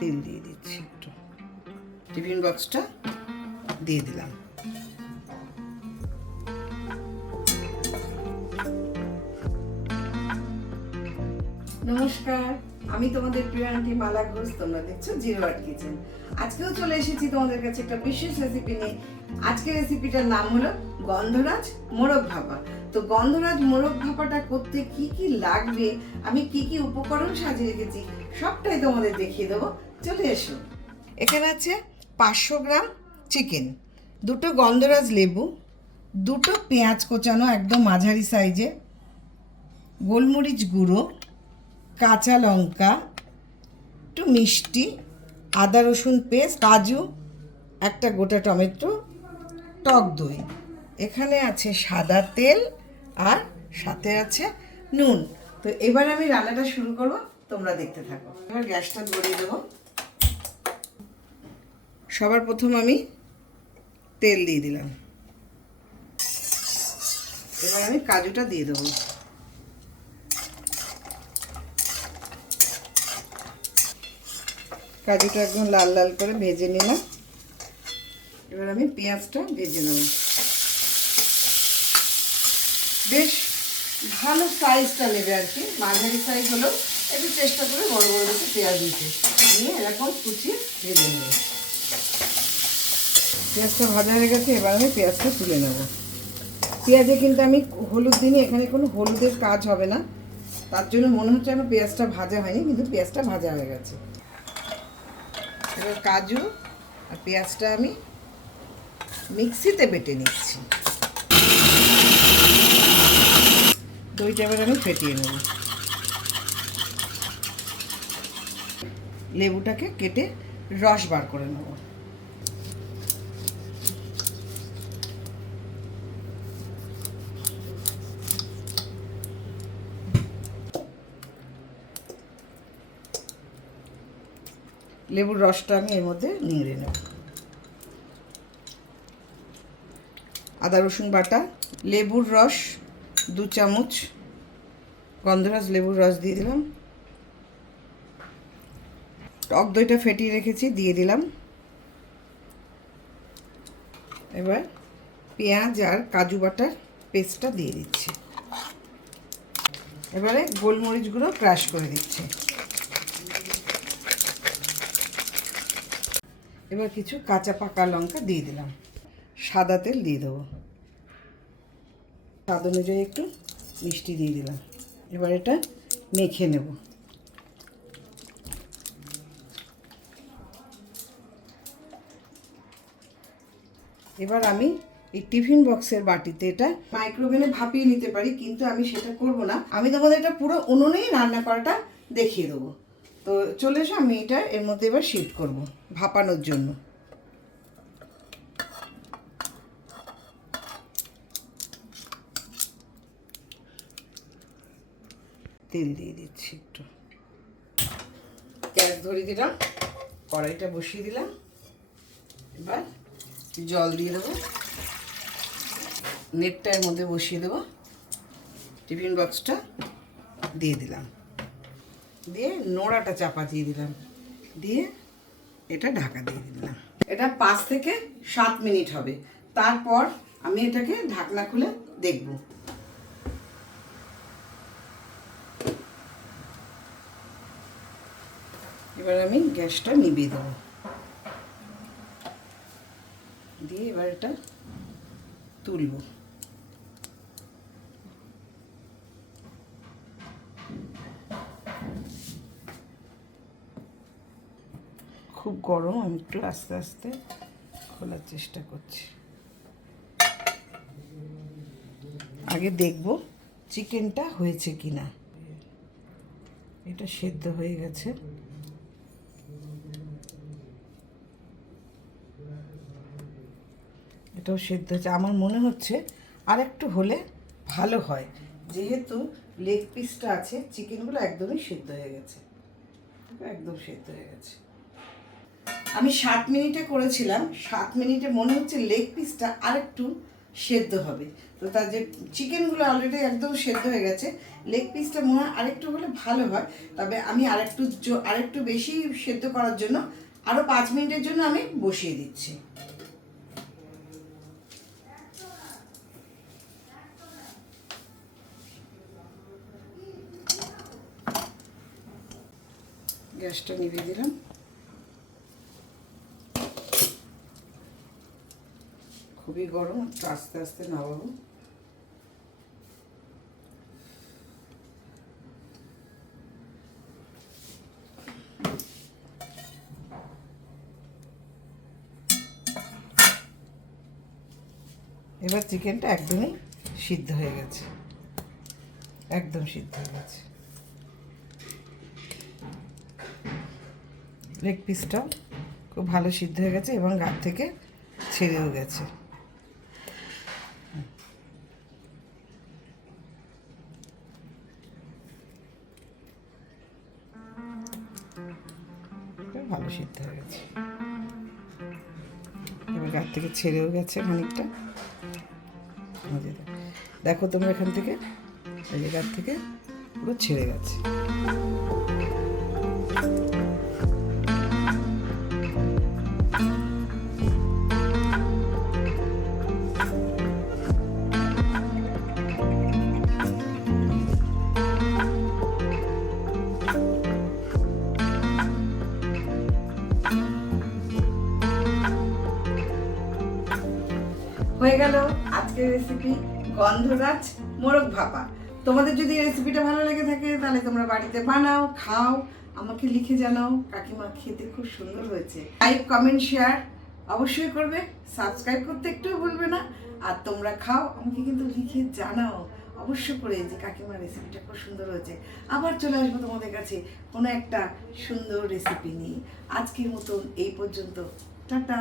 তেল দিয়ে দিচ্ছি। একটু। টিফিন বক্সটা দিয়ে দিলাম। নমস্কার আমি তোমাদের প্রিয় আন্টি মালা ঘোষ তোমরা দেখছ জিরো আর্ট কিচেন আজকেও চলে এসেছি তোমাদের কাছে একটা বিশেষ রেসিপি নিয়ে। আজকের রেসিপিটার নাম হলো গন্ধরাজ মোরগ ভাপা। তো গন্ধরাজ মোরগ ভাপাটা করতে কি কি লাগবে আমি কি কি উপকরণ সাজিয়ে রেখেছি সবটাই তোমাদের দেখিয়ে দেবো। চলে এসো। এখানে আছে পাঁচশো গ্রাম চিকেন, দুটো গন্ধরাজ লেবু, দুটো পেঁয়াজ কোচানো একদম মাঝারি সাইজে, গোলমরিচ গুঁড়ো, কাঁচা লঙ্কা, একটু মিষ্টি, আদা রসুন পেস্ট, কাজু, একটা গোটা টমেটো, টক দই। এখানে আছে সাদা তেল আর সাথে আছে নুন। তো এবার আমি রান্নাটা শুরু করব, তোমরা দেখতে থাকো। এবার গ্যাসটা ধরিয়ে দেবো। সবার প্রথম আমি তেল দিয়ে দিলাম। এবার আমি কাজুটা দিয়ে দেবো। কাজুটা একদম লাল লাল করে ভেজে নিলাম। এবার আমি পেঁয়াজটা ভেজে নেব। বেশ ভালো সাইজটা নেবে আর কি। মাঝারি সাইজ হলেও একটু চেষ্টা করে বড় বড় পেঁয়াজ দিতে। নিয়ে এরকম কুচিয়ে ভেজে নেব। পেঁয়াজটা ভাজা হয়ে গেছে, এবার আমি পেঁয়াজটা তুলে নেব। পেঁয়াজে কিন্তু আমি হলুদ দিনে এখানে কোনো হলুদের কাজ হবে না। তার জন্য মনে হচ্ছে আমার পেঁয়াজটা ভাজা হয়নি, কিন্তু পেঁয়াজটা ভাজা হয়ে গেছে। এবার কাজু আর পেঁয়াজটা আমি মিক্সিতে বেটে নিচ্ছি। দইটা এবার আমি ফেটিয়ে নেব। লেবুটাকে কেটে রস বার করে নেব। লেবুর রসটা আমি এর মধ্যে নিংড়ে নেব। আদা, রসুন বাটা, লেবুর রস, দু চামচ, গন্ধরাজ লেবুর রস দিয়ে দিলাম। টক দইটা ফেটিয়ে রেখেছি, দিয়ে দিলাম। এবার পেঁয়াজ আর কাজু বাটার পেস্টটা দিয়ে দিচ্ছি। এবারে গোলমরিচগুলো ক্রাশ করে দিচ্ছি। এবার কিছু কাঁচা পাকা লঙ্কা দিয়ে দিলাম। সাদা তেল দিয়ে দেবো। স্বাদ অনুযায়ী একটু মিষ্টি দিয়ে দিলাম। এবার এটা মেখে নেব। এবার আমি এই টিফিন বক্সের বাটিতে এটা মাইক্রোওভেনে ভাপিয়ে নিতে পারি, কিন্তু আমি সেটা করব না। আমি তোমাদের এটা পুরো উনুনেই রান্না করাটা দেখিয়ে দেবো। তো চলে এসো, আমি এটা এর মধ্যে এবার শিফট করব, ভাপানোর জন্য। তেল দিয়ে দিচ্ছি একটু। গ্যাস ধরিয়ে দিলাম, কড়াইটা বসিয়ে দিলাম। এবার জল দিয়ে দেবো। নেটটা এর মধ্যে বসিয়ে দেবো। টিফিন বক্সটা দিয়ে দিলাম। দিয়ে নোড়াটা চাপা দিয়ে দিলাম। দিয়ে এটা ঢাকা দিয়ে দিলাম। এটা পাঁচ থেকে সাত মিনিট হবে। তারপর আমি এটাকে ঢাকনা খুলে দেখব। এবার আমি গ্যাসটা নিভিয়ে দেবো। দিয়ে এবার এটা তুলব। খুব গরম, আমি একটু আস্তে আস্তে খোলার চেষ্টা করছি। আগে দেখব চিকেনটা হয়েছে কি না এটা সেদ্ধ হয়ে গেছে। এটাও সেদ্ধ হচ্ছে আমার মনে হচ্ছে আর একটু হলে ভালো হয়। যেহেতু লেগ পিসটা আছে, চিকেনগুলো একদমই সেদ্ধ হয়ে গেছে। একদম সেদ্ধ হয়ে গেছে। আমি সাত মিনিটে করেছিলাম, সাত মিনিটে মনে হচ্ছে লেগ পিসটা আর একটু সেদ্ধ হবে। তো তার যে চিকেনগুলো অলরেডি একদম সেদ্ধ হয়ে গেছে লেগ পিসটা মনে হয় আরেকটু হলে ভালো হয়। তবে আমি আরেকটু আরেকটু বেশি সেদ্ধ করার জন্য আরও পাঁচ মিনিটের জন্য আমি বসিয়ে দিচ্ছি। গ্যাসটা নিভিয়ে দিলাম। খুবই গরম, একটু আস্তে আস্তে নামাবো। এবার চিকেনটা একদমই সিদ্ধ হয়ে গেছে। একদম সিদ্ধ হয়ে গেছে। লেগ পিসটাও খুব ভালো সিদ্ধ হয়ে গেছে এবং গাছ থেকে ছেড়েও গেছে। ভালো সিদ্ধ হয়ে গেছে এবার গাছ থেকে ছেড়েও গেছে খানিকটা দেখো। তোমরা এখান থেকে, এই গাছ থেকে পুরো ছেড়ে গেছে আজকের রেসিপি গন্ধরাজ মোরগ ভাপা। তোমাদের যদি রেসিপিটা ভালো লেগে থাকে, তাহলে তোমরা বাড়িতে বানাও, খাও, আমাকে লিখে জানাও, কাকিমা খেতে খুব সুন্দর হয়েছে। লাইক কমেন্ট শেয়ার অবশ্যই করবে সাবস্ক্রাইব করতে একটুও ভুলবে না, আর তোমরা খাও, আমাকে কিন্তু লিখে জানাও অবশ্য করে যে কাকিমার রেসিপিটা খুব সুন্দর হয়েছে। আবার চলে আসব তোমাদের কাছে কোনো একটা সুন্দর রেসিপি নিয়ে। আজকের মতন এই পর্যন্ত। টাটা!